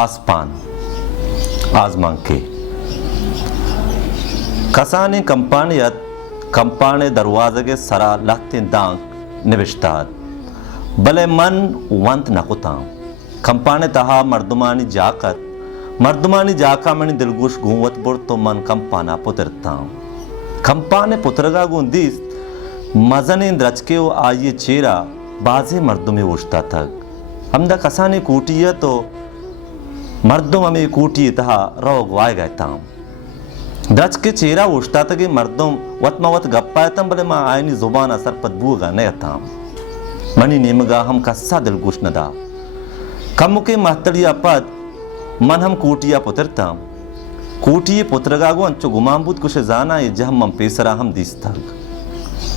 पासपान आजमांके कसाने कंपाने दरवाजे सरा लहते दांग निविष्टात भले मन वंत नकुता कंपाने तहा मर्दुमानी जाका मणि दिलगुश गुवत बुर तो मन कंपाना पुत्रता कंपाने पुत्रगा गुंदीस मजने द्रचके वो आये चेरा बाजे मर्दों में उठता था हमदा कसाने कूटिया तो मर्दों में कूटी तहा रोग वाय गए था द्रच के चेहरा उठता था कि मर्दों वत गप्पा था भले माँ आयनी जुबान असर पदबूगा नहीं था मनी नेमगा हम कस्सा दिलगुश नदा कम के महतड़िया पद मन हम कूटिया पुत्रता कूटिये पुत्रगा गो अंचो गुमांबूत कुछ जाना ये जह हम पेसरा हम दिस थक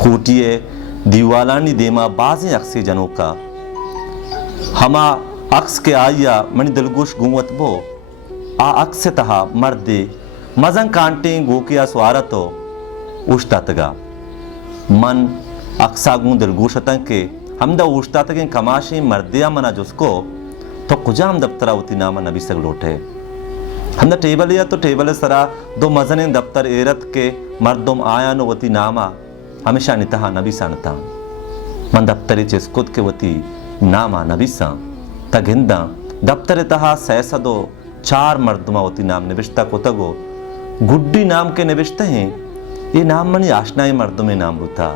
कूटिये दीवालानी देमा बाजे अक्से जनों का हमा अक्स के आया मणि दिलगुश गुवत बो आ अक्स तहा मर्दे मजंग कांटे गोकिया स्वारतो उष्टा तगा मन अक्सा गुं दिलगुश तंके हमदा उष्टा तके कमाशी मर्दिया मना जुसको तो कुजाम दफ्तरा उती नामा नबी सग लोटे हमदा टेबल या तो टेबल सरा दो मजने दफ्तर एरत के मर्दों आया नो वती नामा हमेशा नितहा नबी सानता मन दफ्तरी चिस्कुत के वती नामा नबी सा तगिंदा दफ्तर तहा सैसदो 4 मर्दमा वती नाम निविष्टा को तगो गुड्डी नाम के निविष्ट हैं ये नाम मनी आशनाई मर्दों में नाम बुता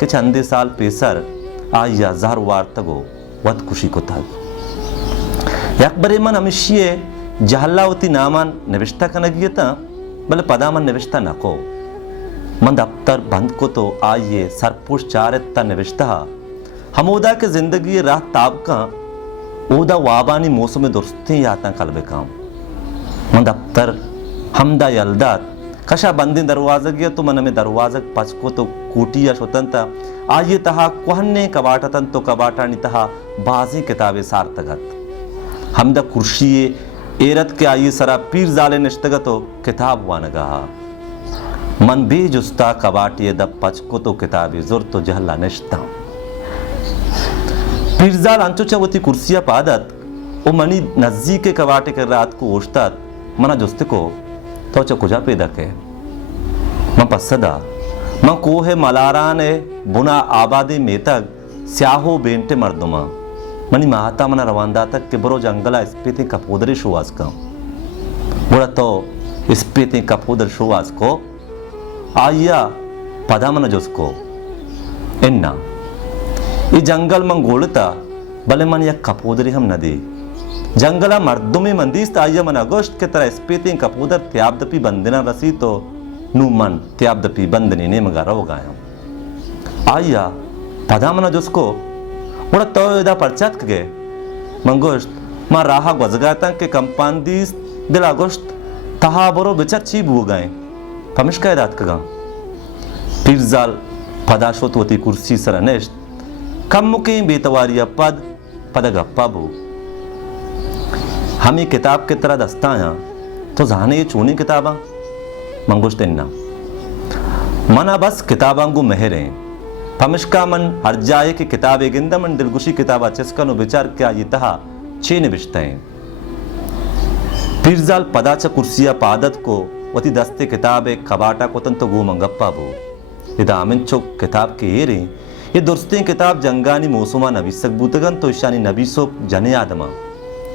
कि चंदे साल पेसर आया जार वार तगो वत खुशी को तग यकबरे मन अमिशिये जहल्लावती नामान निविष्टा का नगियता बल पदामन निविष्टा नको मन दफ्तर बंद को तो आइए सरपुष चारत्ता निविष्टा हमोदा के जिंदगी राह ताब का ओदा वाबानी मौसम दुरुस्ती याता कलबे काम मन दफ्तर हमदा यलदात कशा बंदी दरवाजा गया तो मन में दरवाजा पचको तो कूटिया स्वतंत्र आइए तहा कुहन्ने कबाटतन तो कबाटानी तहा बाजी किताबे सार्थगत हमदा कुर्सिये एरत के आइए सरा पीर जाले निश्तगतो किताब वानगा मन बेजुस्ता कबाटिये दब पचको तो किताबी जुर तो जहला निश्ता पीरजाल अंचुचवती कुर्सिया पादत ओ मनी नज़दीक के कबाटे कर रात को ओश्तात मना जुस्ते को तो कुजा पैदा के मैं पसदा मैं कोहे मलाराने बुना आबादी मेतक स्याहो बेंटे मर्दुमा मनी महाता मना रवांदा तक के बरो जंगला स्पेते कपोदरी शुवास का बुरा तो स्पेते कपोदर शुवास को आया पदा मना जुसको इन्ना ये जंगल मंगोलता भले मन या कपोदरी हम नदी जंगला मर्दों में मंदिस्त आया मन अगस्त के तरह स्पेते कपोदर त्याब्दपी बंदना रसी तो नू मन त्याब्दपी बंदनी ने मगा रो गाया आया पदा मना जुसको उड़ा तो इदा परचत गए मंगोस्ट मां राहा गजगाता के कंपांदीस दिल अगस्त तहा बरो बिचर चीब हो गए पमिश का दात कगा पिरजाल पदाशोत वती कुर्सी सरनेश कम के बेतवारिया पद गप्पा बो हम ये किताब के तरह दस्ता हैं तो जाने ये चूनी किताबा मंगोश तेन्ना मना बस किताबांगु मेहरे पमिश्का मन हर जाए कि किताबे गिंदा मन दिलगुशी किताबा चिस्कनु विचार क्या ये तहा छे निविष्ट हैं पिरजाल पदाचा कुर्सिया पादत को वती दस्ते किताबे कबाटा को तंतो गो मंगप्पा बो इदा आमिंचो किताब के ये ये दुरुस्ती किताब जंगानी मौसुमा नबी सकबूतगन तो ईशानी नबी सो जने आदमा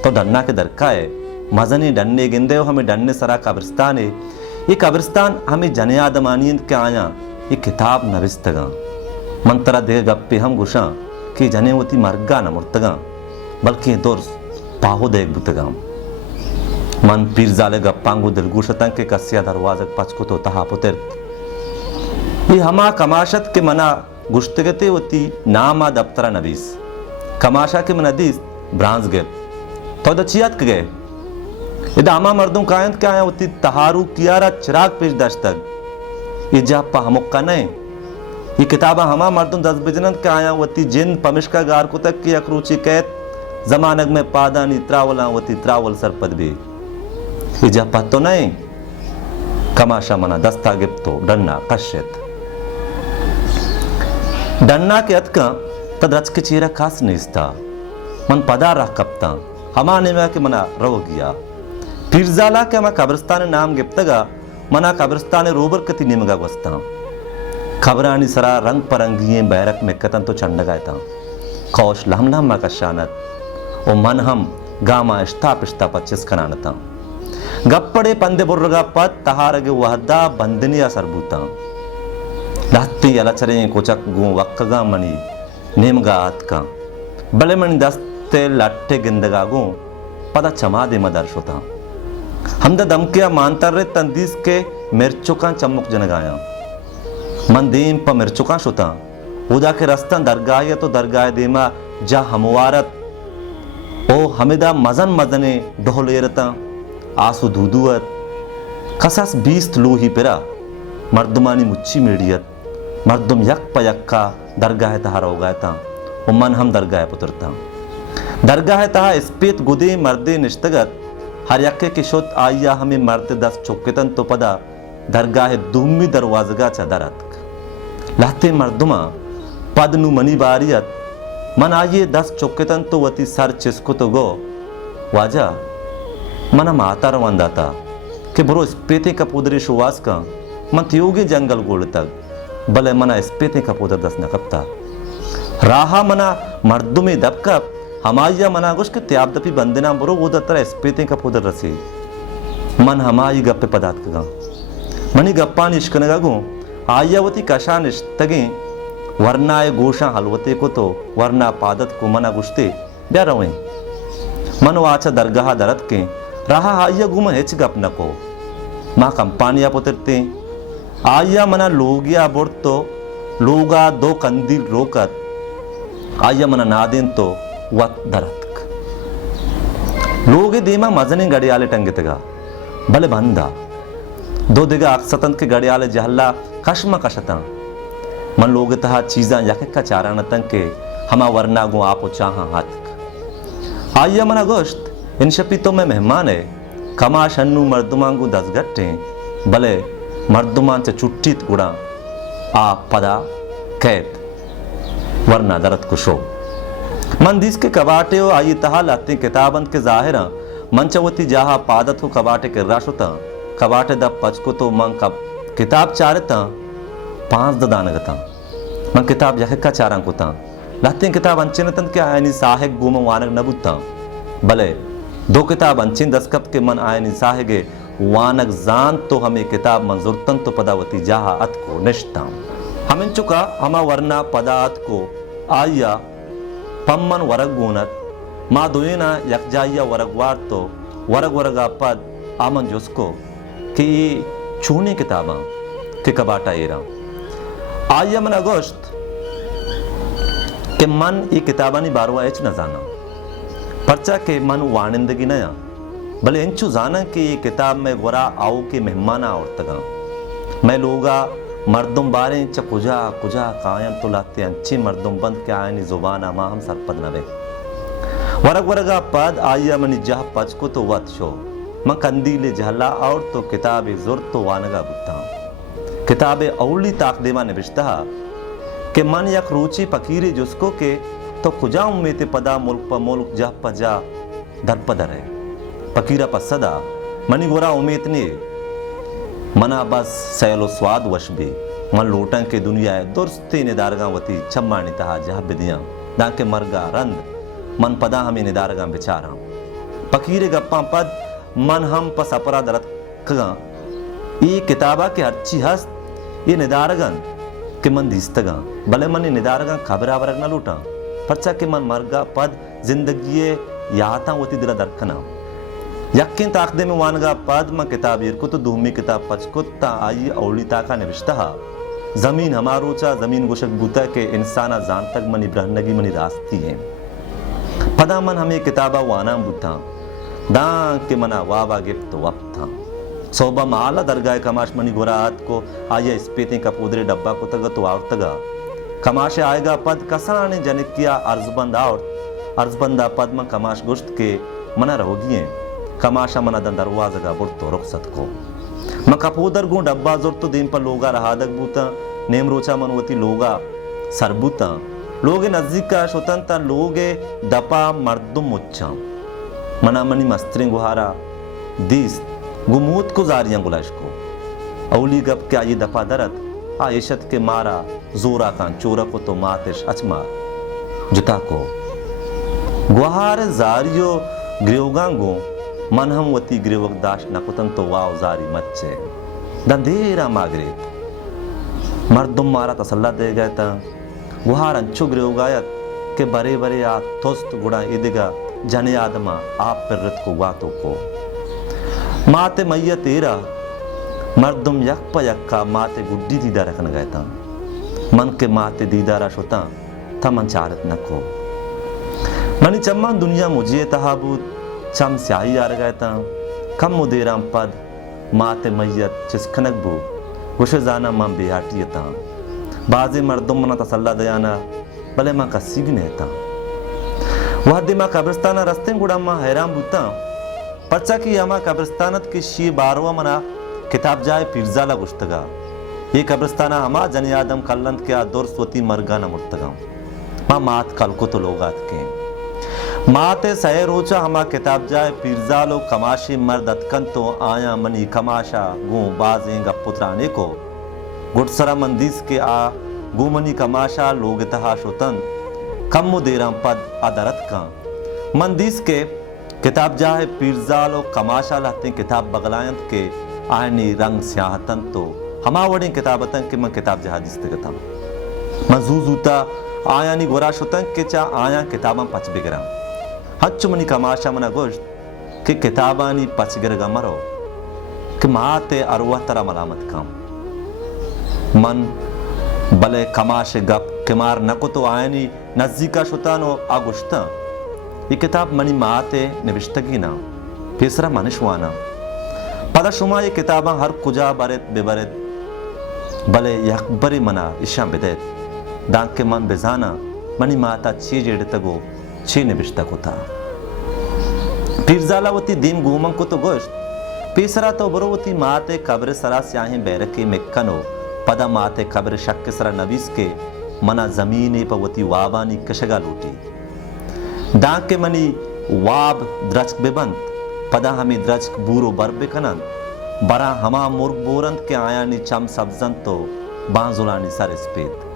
तो डन्ना के दरका है मजनी डन्ने गिंदे हो हमें डन्ने सरा कब्रिस्तान है ये कब्रिस्तान हमें जने आदमानियत के आया ये किताब नविस्तगा मंतरा दे गप्पे हम गुशा कि जने होती मरगा न मुर्तगा बल्कि दुर्स पाहो देख बुतगा मन पीर जाले गप्पांगु दिलगुशता के कस्या दरवाजक पचको तो तहा पुतर ये हमा कमाशत के मना गुश्तगते होती नामा दफ्तरा नबीस कमाशा के मनदीस ब्रांज गए तो दचियात के गए ये दामा मर्दों कायंत क्या है होती तहारू कियारा चिराग पेश दस्तक ये जापा हमुक्का नहीं ये किताबा हमा मर्दों 10 बिजनत क्या आया होती जिन पमिश्का गार को तक की अखरूची कैद जमानक में पादानी त्रावला होती त्रावल सरपद भी ये जापा तो नहीं कमाशा मना दस्ता गिप्तो डन्ना कश्यत डन्ना के अतका तद रच के चेहरा खास निस्ता मन पदा रह कप्ता हमा नेमा के मना रो गया पिरजाला के हमा कब्रिस्तान नाम गिप्तगा मना कब्रिस्तान रोबर कति नेमगा वस्ता खबरानी सरा रंग परंगिये बैरक में कतन तो चंडगा था कौश लहम मा कशानत ओ मन हम गामा इश्ता पिश्ता 25 कनानता गप्पड़े पंदे बुर्रगा पद तहारगे वहदा बंदनिया सरबूता लहत्ती अलचरे कोचक गु वक्कगा मनी नेमगा आतका बले मनी दस्ते लट्टे गिंदगा गु पदा चमादे मदर्शोता हमदा दमकिया मानतर रे तंदीस के मिर्चुका चम्मुक जनगाया मन देम प मिर्चुका शुता उदा के रस्तन दरगाह तो दरगाह देमा जा हमवारत ओ हमिदा मजन मदने ढोलेरता आसु दूदुअत कसस 20 लोही पेरा मर्दमानी मुच्ची मेडियत मर्दुम यक पयक्का दरगाह तहा रोगायता ओ मन हम दरगाह पुत्रता दरगाह तहा स्पेत गुदे मर्दे निश्तगत हर यक्के की शुद्ध आया हमें मर्द 10 चुक्केतन तो पदा दरगाह दुम्मी दरवाजगा चदरत लहते मर्दुमा पदनु मनी बारियत मन आये 10 चुक्केतन तो वती सर चिस्को तो गो वाजा मना माता रवांदाता कि बरो स्पेते कपूदरे शुवास का मन त्योगे जंगल गोल तक भले मना स्पेते कपूदर 10 नकपता राहा मना मर्दु में दबकप हमाया मना गुश के त्याब दपी बंदना बरो वो दत्तर स्पेते कपूदर रसी मन हमाई गप्पे पदार्थ का मनी गप्पा निष्कनगा गो आयावती कशा निष्तगे वरना गोशा हलवते को तो वरना पादत को मना गुश्ते ब्या रवे मन वाचा दरगाह दरत के रहा आया गुम हेच गप नको माँ कंपानिया पुतरते आया मना लोगिया बुर्त तो लोगा 2 कंदील रोकत आया मना नादेन तो वत दरत लोगे देमा मजने गड़ियाले टंगेतगा भले बंदा 2 दिगा अक्सतन के गड़ियाले जहला कशमा कशता मन लोग तहा चीजा यका चारा नतन के हमा वरना गो आपो चाहा हाथ आया मना गोश्त इन शपीतों में मेहमान है कमा शन्नू मर्दुमांगू 10 गट्टे भले मर्दुमान से चुट्टीत गुड़ा आ पदा कैद वरना दरत कुशो मंदिस के कबाटे हो आई तहा लाते किताबंत के जाहिरा मंचवती जहा पादत हो कबाटे के राशुता कबाटे द पचको तो मन कब किताब चारता 5 दानगता मन किताब यका चारांकुता लाते किताब अंचनतन के आयनी साहेब गुम वानक नबुता भले 2 किताब अंचिन 10 कप के मन आयनी साहेगे वानक जान तो हमें किताब मंजूरतन तो पदावती जहा अत को निष्ठा हमें चुका हमा वरना पदात को आया पम्मन वरग गुनत मा दोयना यकजाइया वरगवार तो वरग वरगा पद आमन जुसको कि छूने किताबा के कबाटा एरा आया मन अगस्त के मन ये किताबानी बारवा एच न जाना पर्चा के मन वानिंदगी नया भले इंचु जाना कि ये किताब में वरा आओ के मेहमाना और तगा मैं लोगा मर्दुम बारे च कुजा कुजा कायम तो लाते अच्छी मर्दुम बंद के आयनी जुबाना मा हम सरपद नवे वरग वरगा पद आया मनी जह पच को तो वत शो म कंदीले जहला और तो किताबे जुर तो वानगा बुता किताबे औली ताक देवा निबिश्ता के मन यक रुचि फकीरे जुसको के तो कुजा उम्मीते पदा मुल्क प मुल्क जह पजा दर पदर है फकीरा पसदा मनी गोरा उम्मीद ने मना बस सैलो स्वाद वश भी मन लोटन के दुनिया है दुर्स्ते निदारगा वती छम्मानी तहा जह बिदियां दाके मरगा रंद मन पदा हमें निदारगा बेचारा फकीरे गप्पा पद मन हम पस अपरा दरत कगा ये किताबा के अच्छी हस्त ये निदारगन के मन दिस्तगा भले मन निदारगा खबरा वरग न लूटा पर्चा के मन मरगा पद जिंदगी याता वती दिला दरकना यक्किन ताकदे में वानगा पद म किताब ये को तो दूमी किताब पचकुत्ता आई औली ताका निविष्टा जमीन हमारोचा जमीन गुशक बुता के इंसाना जान तक मनी ब्रहनगी मनी रास्ती है पदा मन हमें किताबा वाना बुता दां के मना वावा गिफ्ट वक्त था सोबा माला दरगाह कमाश मनी गोरात को आया स्पेते का पूदरे डब्बा को तगा तो और तगा कमाशे आएगा पद कसाने जनिक किया अर्जबंदा पद में कमाश गुश्त के मना रहोगी कमाशा मना दन दरवाजा का बुर्तो रुखसत को म कपूदर गु डब्बा जुर तो दिन पर लोगा रहादक बूता नेम रोचा मनवती लोगा सरबूता लोगे नजदीक का शुतंता लोगे दपा मर्दुम मुच्छा मना मनी मस्त्रिंग गुहारा दीस गुमूत को जारियां गुलाश को अवली गप के आई दफा दरत आयशत के मारा जोरा कान चोरा को तो मातिश अचमार जुता को गुहार जारियो ग्रेवगांगो मन हम वती ग्रेवक दाश नकुतन तो वाव जारी मच्चे दंधेरा मागरे मर्दुम मारा तसल्ला दे गए ता गुहार अंचु ग्रेवगायत के बरे बरे आ तोस्त गुड़ा इदिगा जने आदमा आप पर रत को वातों को माते मैया तेरा मर्दुम यक यक्का माते गुड्डी दीदा रखन गए ता मन के माते दीदारा शोता था मन चारत नको मनी चम्मा दुनिया मुझे तहाबूत चम स्याही आ गए ता कम मुदेराम पद माते मैयत चिस्कनक बू गुश जाना मां बेहाटी ता बाजे मर्दुम मना तसल्ला दयाना भले मां कसी भी नहीं था वह दिमा कब्रिस्ताना रस्ते गुड़ा मां हैरान बूता पर्चा की यमा कब्रिस्तानत की शी बारवा मना किताब जाए पिरजाला गुश्तगा ये कब्रिस्ताना हमा जन आदम कल्लंत के आदोर सोती मरगाना मुर्तगा मां मात कल को तो लोगात के माते सहे रोचा हमा किताब जाए पिरजालो कमाशी मर्द अतकन तो आया मनी कमाशा गो बाजें गपुत्राने को गुटसरा मंदिस के आ गुमनी कमाशा लोग तहाशोतन कम देराम पद अदरत का मंदिस के किताब जाए पिरजालो कमाशा लाते किताब बगलायंत के आयनी रंग स्याहतन तो हमा वड़ी किताबतन के मन किताब जहादिस तगतम मजूजूता आया नी गोराशोतन के चा आया किताबा पच बिगरा हच्चु मनी कमाशा मना गोश्त कि किताबानी पच गिरगा मरो कि माते अरवा तरा मलामत काम मन भले कमाश गप किमार नको तो आयनी नजदीका शुतानो आगुश्ता ये किताब मनी माते निविष्टगी ना पेसरा मनुष्वाना पदा शुमा ये किताबा हर कुजा बरेत बेबरेत भले यकबरी मना इशा बिदेत दांग के मन बेजाना मनी माता ची जेड़ तगो ची निविष्टा को था पिरजालावती दीम घूमं को तो गोश्त पेसरा तो बरोवती माते कब्र सरा स्याही बैरके मेक्कनो पदा माते कब्र शक सरा नबीस के मना जमीने पवती वाबानी कशगा लूटी दांग के मनी वाब द्रचक बेबंत पदा हमें द्रचक बूरो बर बेकनन बरा हमा मुर्ग बोरंत के आयानी चम सब्जन तो बांजुलानी सर स्पेद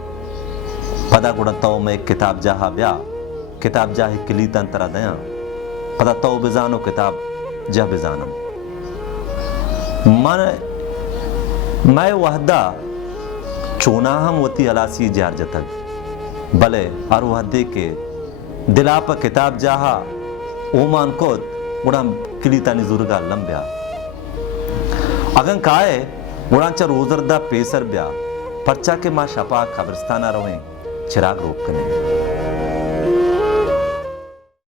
पदा गुड़ा तो में किताब जहा ब्या किताब जाही किली तंतरा दया पदा तो बिजानो किताब जह बिजानम मन मैं वहदा चोना हम वती अलासी जार जतक भले और वहदे के दिला पर किताब जाहा ओमान को उड़ाम किलीतानी जुर्गा लंब्या अगन काए उड़ांचा रोजरदा पेसर ब्या पर्चा के मां शपा कब्रिस्ताना रोए चिराग रोक कने